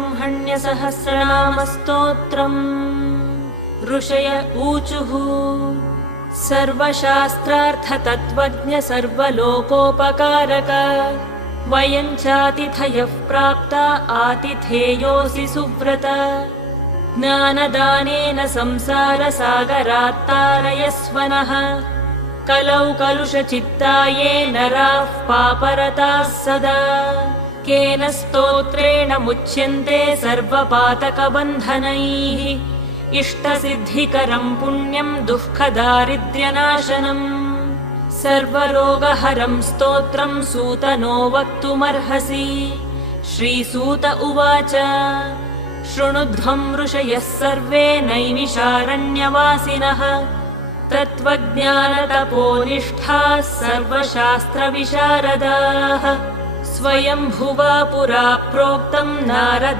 ब्रह्मण्यसहस्रनामस्तोत्रम्। ऋषय ऊचुः सर्वशास्त्रार्थतत्त्वज्ञ सर्वलोकोपकारक वयं चातिथयः प्राप्ता आतिथेयोऽसि सुव्रत। ज्ञानदानेन संसारसागरात्तारयस्व नः कलौ कलुषचित्ताये नराः पापरताः सदा। केन स्तोत्रेण मुच्यन्ते सर्वपातकबन्धनैः इष्टसिद्धिकरम् पुण्यम् दुःखदारिद्र्यनाशनम्। सर्वरोगहरं स्तोत्रम् सूतनो वक्तुमर्हसि। श्रीसूत उवाच शृणुध्वं ऋषयः सर्वे नैमिषारण्यवासिनः तत्त्वज्ञानतपोनिष्ठाः सर्वशास्त्रविशारदाः। स्वयंभुवा पुरा प्रोक्तं नारद